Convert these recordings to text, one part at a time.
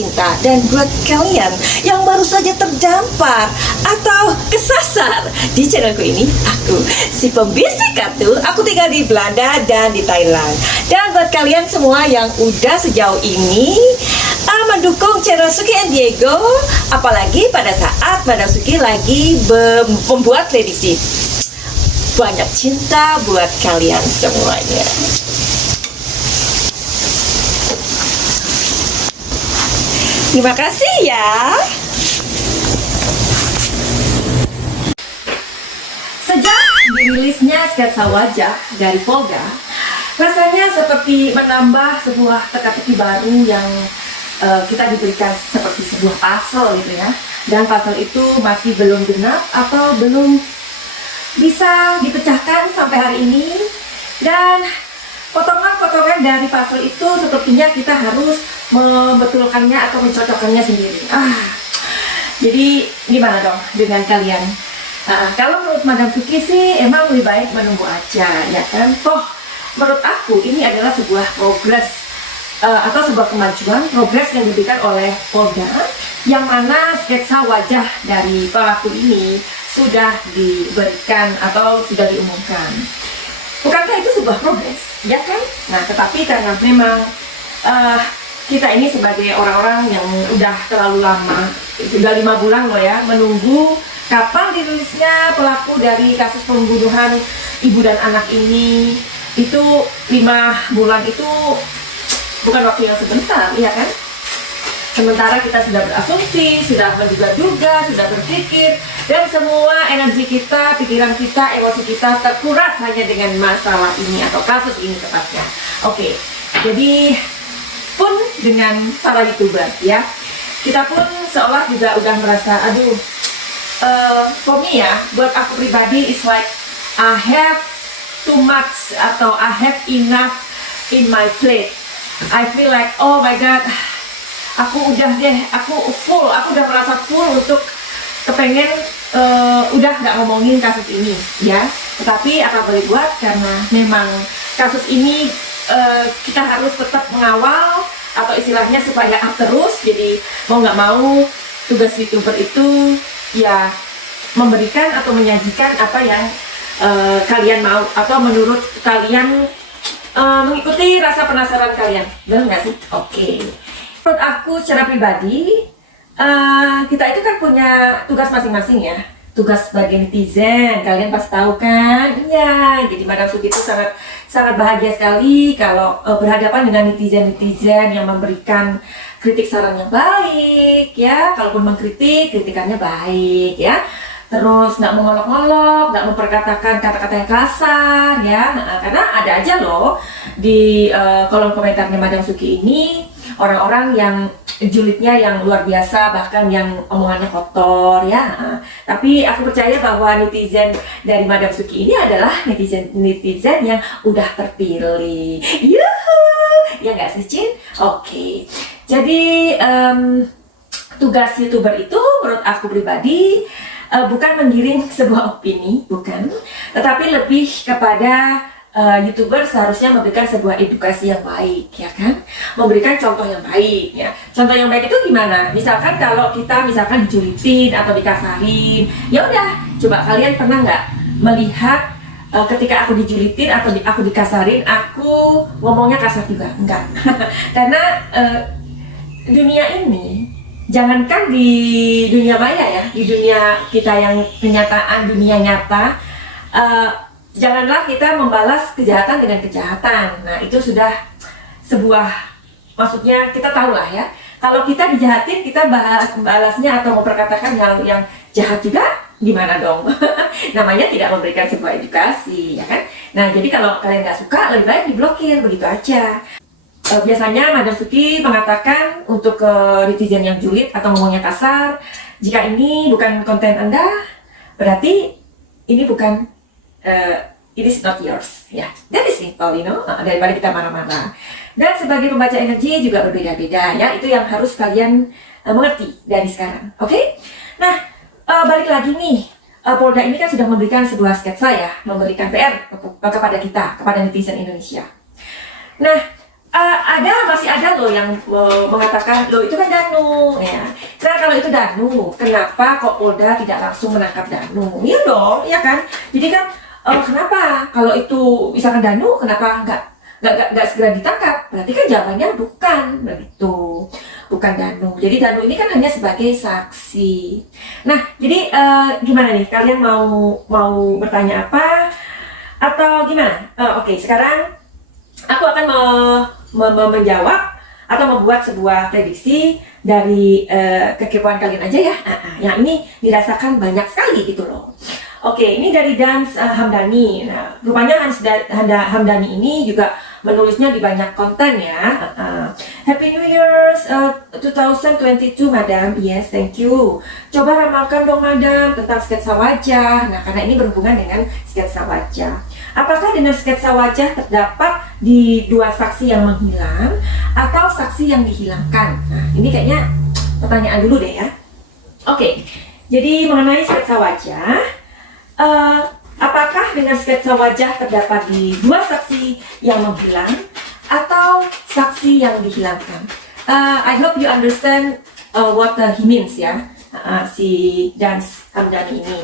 cinta. Dan buat kalian yang baru saja terdampar atau kesasar di channelku ini, aku si pembisik kartu, aku tinggal di Belanda dan di Thailand. Dan buat kalian semua yang udah sejauh ini mendukung channel Suki and Diego, apalagi pada saat Madam Suki lagi membuat prediksi, banyak cinta buat kalian semuanya. Terima kasih ya. Sejak dirilisnya sketsa wajah dari Volga, rasanya seperti menambah sebuah teka-teki baru yang kita diberikan seperti sebuah puzzle gitu ya. Dan puzzle itu masih belum genap atau belum bisa dipecahkan sampai hari ini. Dan potongan-potongan dari puzzle itu sepertinya kita harus membetulkannya atau mencocokkannya sendiri. Jadi gimana dong dengan kalian? Kalau menurut Madam Suki sih emang lebih baik menunggu aja, ya kan? Toh menurut aku ini adalah sebuah progres atau sebuah kemajuan progres yang diberikan oleh Volga, yang mana sketsa wajah dari pelaku ini sudah diberikan atau sudah diumumkan. Bukankah itu sebuah progres, ya kan? Nah, tetapi karena memang kita ini sebagai orang-orang yang udah terlalu lama, sudah 5 bulan loh ya, menunggu kapan dirilisnya pelaku dari kasus pembunuhan ibu dan anak ini. Itu 5 bulan itu bukan waktu yang sebentar, iya kan? Sementara kita sudah berasumsi, sudah menduga-duga, sudah berpikir, dan semua energi kita, pikiran kita, emosi kita terkuras hanya dengan masalah ini atau kasus ini tepatnya. Oke, jadi pun dengan para YouTuber ya, kita pun seolah juga udah merasa, aduh, for me ya, buat aku pribadi is like I have too much atau I have enough in my plate. I feel like, oh my god, aku udah deh, aku udah merasa full untuk kepengen udah nggak ngomongin kasus ini ya. Tetapi apa boleh buat, karena memang kasus ini kita harus tetap mengawal atau istilahnya supaya up terus. Jadi mau nggak mau tugas YouTuber itu ya memberikan atau menyajikan apa yang kalian mau atau menurut kalian mengikuti rasa penasaran kalian, benar nggak sih? Oke. Menurut aku secara pribadi, kita itu kan punya tugas masing-masing ya. Tugas sebagai netizen, kalian pasti tahu kan? Iya. Jadi Madam Suki itu sangat bahagia sekali kalau berhadapan dengan netizen-netizen yang memberikan kritik saran yang baik ya. Kalaupun mengkritik, kritikannya baik ya. Terus nggak mengolok-olok, nggak memperkatakan kata-kata yang kasar ya. Karena ada aja loh di kolom komentarnya Madam Suki ini orang-orang yang julidnya yang luar biasa, bahkan yang omongannya kotor ya. Tapi aku percaya bahwa netizen dari Madam Suki ini adalah netizen yang udah terpilih. Yuhu, ya nggak sih Cin? Oke. Jadi tugas YouTuber itu menurut aku pribadi bukan menggiring sebuah opini, bukan, tetapi lebih kepada YouTuber seharusnya memberikan sebuah edukasi yang baik, ya kan? Memberikan contoh yang baik, ya. Contoh yang baik itu gimana? Misalkan kalau kita dijulitin atau dikasarin, ya udah, coba kalian pernah nggak melihat ketika aku dijulitin atau aku dikasarin, aku ngomongnya kasar juga? Enggak, karena dunia ini, jangankan di dunia maya ya, di dunia kita yang kenyataan, dunia nyata, janganlah kita membalas kejahatan dengan kejahatan. Nah itu sudah sebuah, maksudnya kita tahu lah ya, kalau kita dijahatin, kita balasnya atau memperkatakan hal yang jahat juga, gimana dong? Namanya tidak memberikan sebuah edukasi, ya kan? Nah jadi kalau kalian nggak suka, lebih baik diblokir, begitu aja. Biasanya Madam Suki mengatakan untuk ke netizen yang julid atau ngomongnya kasar, jika ini bukan konten Anda, berarti ini bukan, it is not yours, ya. That is simple, you know, daripada kita marah-marah. Dan sebagai pembaca energi juga berbeda-beda, ya. Itu yang harus kalian mengerti dari sekarang, oke? Nah, balik lagi nih, Polda ini kan sudah memberikan sebuah sketsa ya, memberikan PR kepada kita, kepada netizen Indonesia. Nah, Masih ada loh yang mengatakan loh itu kan Danu ya. Nah kalau itu Danu, kenapa kok Polda tidak langsung menangkap Danu? Iya dong, ya kan. Jadi kan kenapa kalau itu misalkan Danu, kenapa nggak segera ditangkap? Berarti kan jawabannya bukan begitu, bukan Danu. Jadi Danu ini kan hanya sebagai saksi. Nah jadi gimana nih? Kalian mau bertanya apa atau gimana? Oke, sekarang aku akan menjawab atau membuat sebuah prediksi dari kekepoan kalian aja ya. Yang ini dirasakan banyak sekali gitu loh. Oke, ini dari Dans Hamdani. Nah, rupanya Hamdani ini juga menulisnya di banyak konten ya. Happy New Year 2022 Madam. Yes, thank you. Coba ramalkan dong Madam tentang sketsa wajah. Nah, karena ini berhubungan dengan sketsa wajah. Apakah dengan sketsa wajah terdapat di dua saksi yang menghilang atau saksi yang dihilangkan? Nah, ini kayaknya pertanyaan dulu deh ya. Oke, jadi mengenai sketsa wajah, apakah dengan sketsa wajah terdapat di dua saksi yang menghilang atau saksi yang dihilangkan? I hope you understand what he means ya, si Dans Hamdani ini.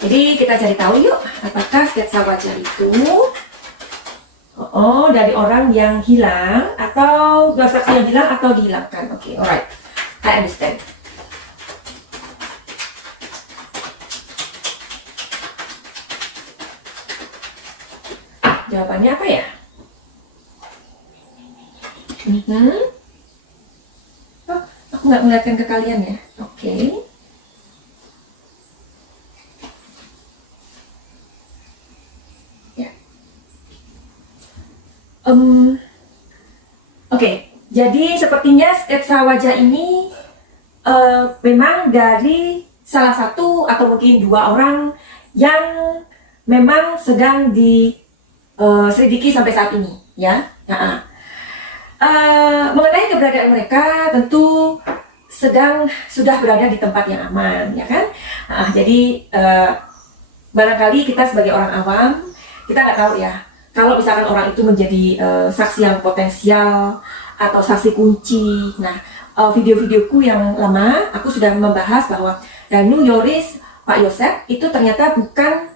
Jadi kita cari tahu yuk, apakah sketsa wajah itu dari orang yang hilang atau dua saksi yang hilang atau dihilangkan. Oke, alright, I understand. Jawabannya apa ya? Oh, aku nggak melihatkan ke kalian ya. Oke. Oke, jadi sepertinya sketsa wajah ini memang dari salah satu atau mungkin dua orang yang memang sedang diselidiki sampai saat ini, ya. Mengenai keberadaan mereka tentu sudah berada di tempat yang aman, ya kan? Jadi barangkali kita sebagai orang awam kita nggak tahu ya. Kalau misalkan orang itu menjadi saksi yang potensial atau saksi kunci. Nah, video-videoku yang lama, aku sudah membahas bahwa Danu, Yoris, Pak Yosep itu ternyata bukan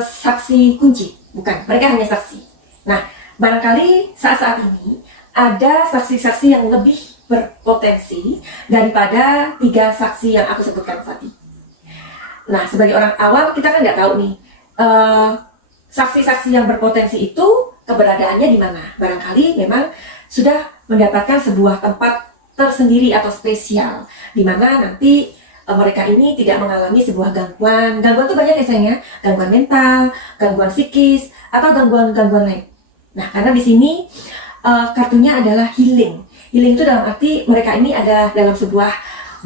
saksi kunci, bukan. Mereka hanya saksi. Nah, barangkali saat ini ada saksi-saksi yang lebih berpotensi daripada 3 saksi yang aku sebutkan tadi. Nah, sebagai orang awam kita kan nggak tahu nih. Saksi-saksi yang berpotensi itu keberadaannya di mana? Barangkali memang sudah mendapatkan sebuah tempat tersendiri atau spesial di mana nanti mereka ini tidak mengalami sebuah gangguan. Gangguan itu banyak ya sayangnya, gangguan mental, gangguan psikis, atau gangguan-gangguan lain. Nah, karena di sini kartunya adalah healing. Healing itu dalam arti mereka ini ada dalam sebuah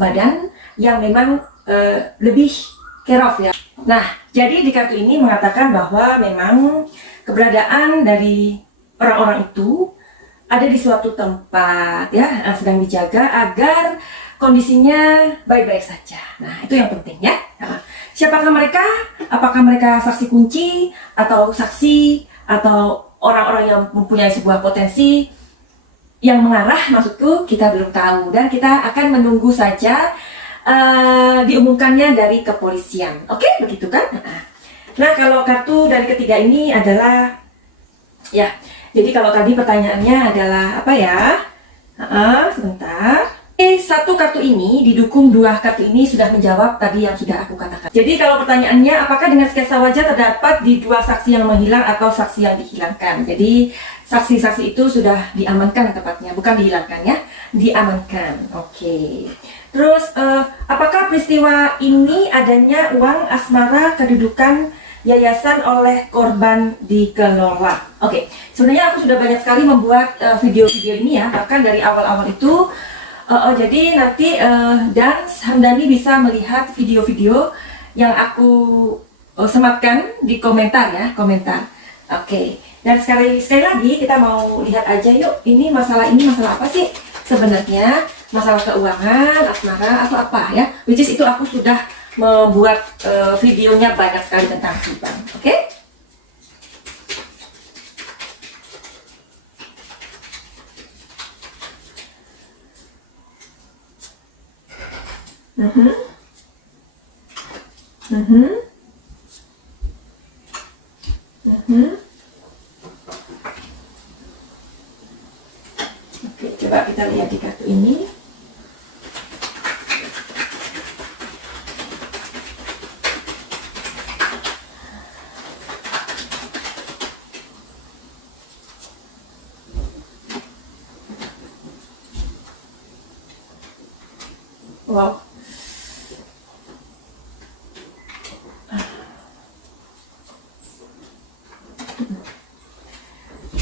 badan yang memang lebih care of ya. Nah, jadi di kartu ini mengatakan bahwa memang keberadaan dari orang-orang itu ada di suatu tempat ya, sedang dijaga agar kondisinya baik-baik saja. Nah, itu yang penting ya. Siapakah mereka? Apakah mereka saksi kunci atau saksi atau orang-orang yang mempunyai sebuah potensi yang mengarah, maksudku kita belum tahu dan kita akan menunggu saja diumumkannya dari kepolisian. Oke, begitu kan? Nah, kalau kartu dari ketiga ini adalah ya, jadi kalau tadi pertanyaannya adalah apa ya? Sebentar. Satu kartu ini didukung 2 kartu ini sudah menjawab tadi yang sudah aku katakan. Jadi kalau pertanyaannya apakah dengan sketsa wajah terdapat di 2 saksi yang menghilang atau saksi yang dihilangkan. Jadi saksi-saksi itu sudah diamankan tepatnya, bukan dihilangkan ya, diamankan. Oke. Terus apakah peristiwa ini adanya uang asmara kedudukan yayasan oleh korban dikelola? Oke, sebenarnya aku sudah banyak sekali membuat video-video ini ya, bahkan dari awal-awal itu. Jadi nanti Dans Hamdani bisa melihat video-video yang aku sematkan di komentar ya, komentar. Oke. Dan sekali lagi kita mau lihat aja yuk, ini masalah apa sih sebenarnya? Masalah keuangan, asmara atau apa ya? Which is itu aku sudah membuat videonya banyak sekali tentang Subang. Oke? Mhm. Mhm. Mhm. Oke, coba kita lihat di kartu ini. Wow.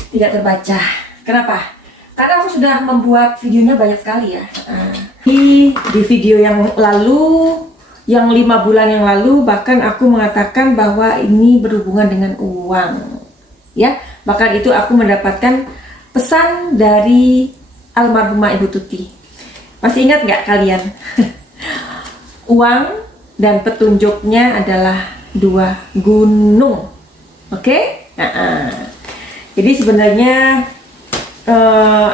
Tidak terbaca. Kenapa? Karena aku sudah membuat videonya banyak sekali ya. Di video yang lalu, yang 5 bulan yang lalu, bahkan aku mengatakan bahwa ini berhubungan dengan uang. Ya, bahkan itu aku mendapatkan pesan dari almarhumah Ibu Tuti. Masih ingat nggak kalian? Uang dan petunjuknya adalah 2 gunung. Oke? Jadi sebenarnya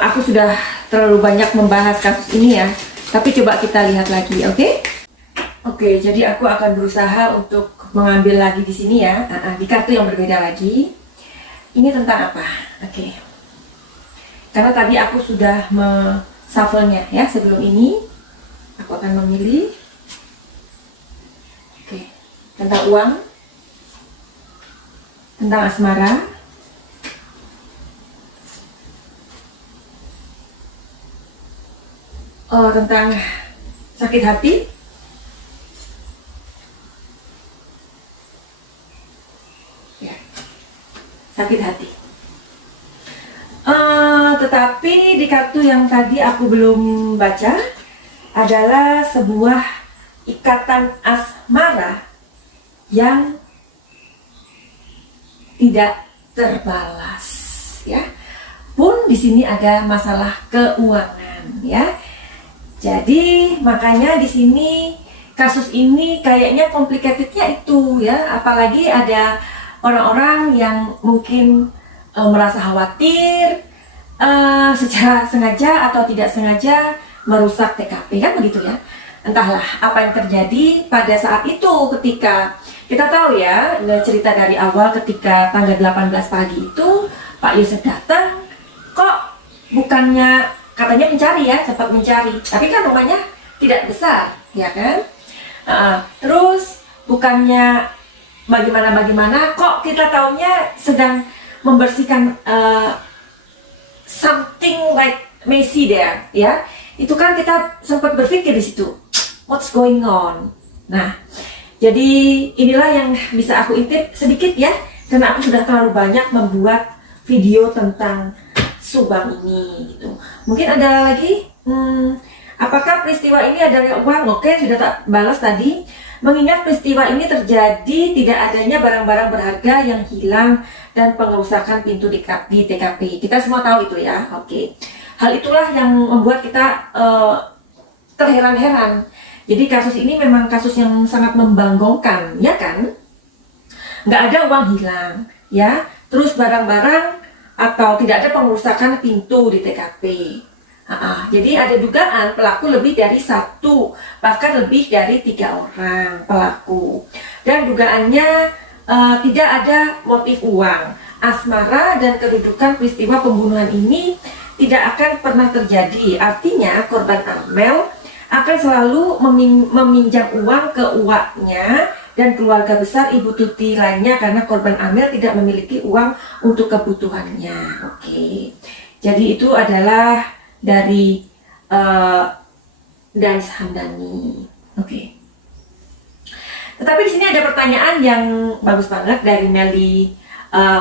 aku sudah terlalu banyak membahas kasus ini ya. Tapi coba kita lihat lagi, oke? Oke, jadi aku akan berusaha untuk mengambil lagi di sini ya. Di kartu yang berbeda lagi. Ini tentang apa? Oke. Karena tadi aku sudah shuffle-nya ya sebelum ini. Aku akan memilih. Oke. Tentang uang. Tentang asmara. Tentang sakit hati. Ya. Sakit hati. Tetapi di kartu yang tadi aku belum baca adalah sebuah ikatan asmara yang tidak terbalas ya. Pun di sini ada masalah keuangan ya. Jadi makanya di sini kasus ini kayaknya complicatednya itu ya, apalagi ada orang-orang yang mungkin merasa khawatir secara sengaja atau tidak sengaja merusak TKP kan begitu ya. Entahlah apa yang terjadi pada saat itu ketika kita tahu ya cerita dari awal ketika tanggal 18 pagi itu Pak Yusuf datang kok bukannya katanya mencari ya, cepat mencari, tapi kan rumahnya tidak besar ya kan. Terus bukannya bagaimana kok kita taunya sedang membersihkan something like messy there ya. Itu kan kita sempat berpikir di situ what's going on. Nah, jadi inilah yang bisa aku intip sedikit ya, karena aku sudah terlalu banyak membuat video tentang Subang ini gitu. Mungkin ada lagi, apakah peristiwa ini adalah uang? Oke, sudah tak balas tadi. Mengingat peristiwa ini terjadi tidak adanya barang-barang berharga yang hilang dan pengerusakan pintu di TKP. Kita semua tahu itu ya. Oke. Hal itulah yang membuat kita terheran-heran. Jadi kasus ini memang kasus yang sangat membanggongkan, ya kan? Nggak ada uang hilang, ya. Terus barang-barang atau tidak ada pengerusakan pintu di TKP. Jadi ada dugaan pelaku lebih dari 1, bahkan lebih dari 3 orang pelaku. Dan dugaannya tidak ada motif uang. Asmara dan kedudukan peristiwa pembunuhan ini tidak akan pernah terjadi. Artinya korban Amel akan selalu meminjam uang ke uaknya dan keluarga besar Ibu Tuti lainnya karena korban Amel tidak memiliki uang untuk kebutuhannya. Oke. Jadi itu adalah dari Danis Hamdani. Oke. Tetapi di sini ada pertanyaan yang bagus banget dari Meli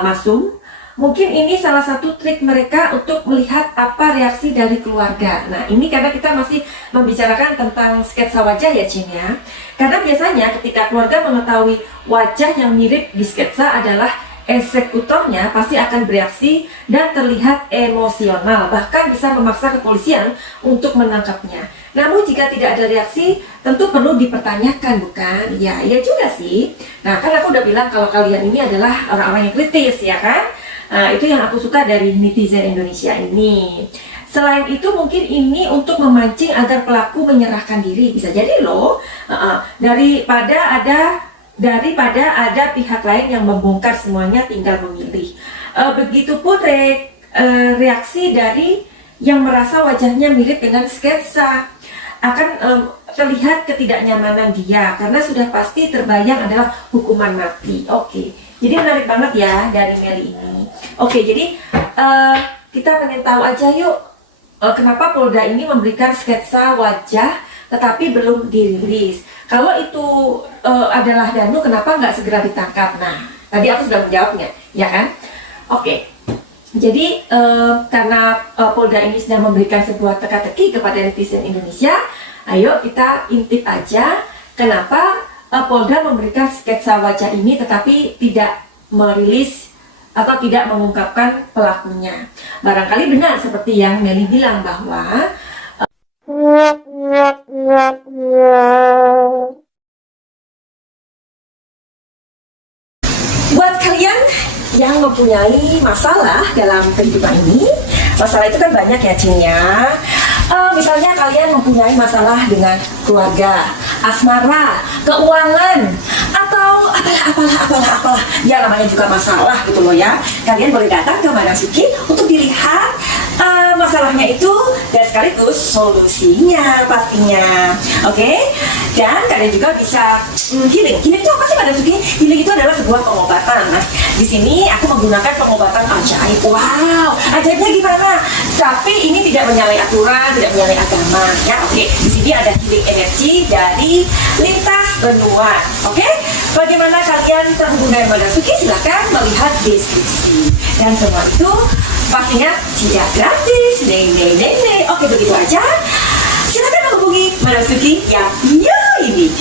Masum. Mungkin ini salah satu trik mereka untuk melihat apa reaksi dari keluarga. Nah, ini karena kita masih membicarakan tentang sketsa wajah ya, Cin ya. Karena biasanya ketika keluarga mengetahui wajah yang mirip di sketsa adalah eksekutornya pasti akan bereaksi dan terlihat emosional, bahkan bisa memaksa kepolisian untuk menangkapnya. Namun jika tidak ada reaksi, tentu perlu dipertanyakan, bukan? Ya, iya juga sih. Nah, kan aku udah bilang kalau kalian ini adalah orang-orang yang kritis, ya kan? Nah, itu yang aku suka dari netizen Indonesia ini. Selain itu mungkin ini untuk memancing agar pelaku menyerahkan diri, bisa jadi loh. Daripada ada pihak lain yang membongkar semuanya, tinggal memilih. Begitupun reaksi dari yang merasa wajahnya mirip dengan sketsa, akan terlihat ketidaknyamanan dia karena sudah pasti terbayang adalah hukuman mati. Oke, jadi menarik banget ya dari Meli ini. Oke, jadi kita pengen tahu aja yuk, kenapa Polda ini memberikan sketsa wajah tetapi belum dirilis. Kalau itu adalah Danu, kenapa nggak segera ditangkap? Nah, tadi aku sudah menjawabnya, ya kan? Oke, jadi karena Polda ini sedang memberikan sebuah teka-teki kepada netizen Indonesia, ayo kita intip aja kenapa Polda memberikan sketsa wajah ini tetapi tidak merilis atau tidak mengungkapkan pelakunya. Barangkali benar seperti yang Meli bilang bahwa buat kalian yang mempunyai masalah dalam kehidupan ini, masalah itu kan banyak ya Cinnya. Misalnya kalian mempunyai masalah dengan keluarga, asmara, keuangan, atau apalah, ya namanya juga masalah gitu loh ya. Kalian boleh datang ke Madam Suki untuk dilihat masalahnya itu dan sekaligus solusinya pastinya. Oke? Dan kalian juga bisa healing. Healing itu apa sih Madam Suki? Healing itu adalah sebuah pengobatan. Nah, di sini aku menggunakan pengobatan ajaib. Wow, ajaibnya gimana? Tapi ini tidak menyalahi aturan, tidak menyalahi agama ya. Oke, di sini ada healing energi dari lintas benua. Oke? Bagaimana kalian terhubung dengan Madam Suki? Silahkan melihat deskripsi. Dan semua itu pastinya tidak gratis. Oke, begitu aja. Silakan menghubungi Madam Suki yang ini.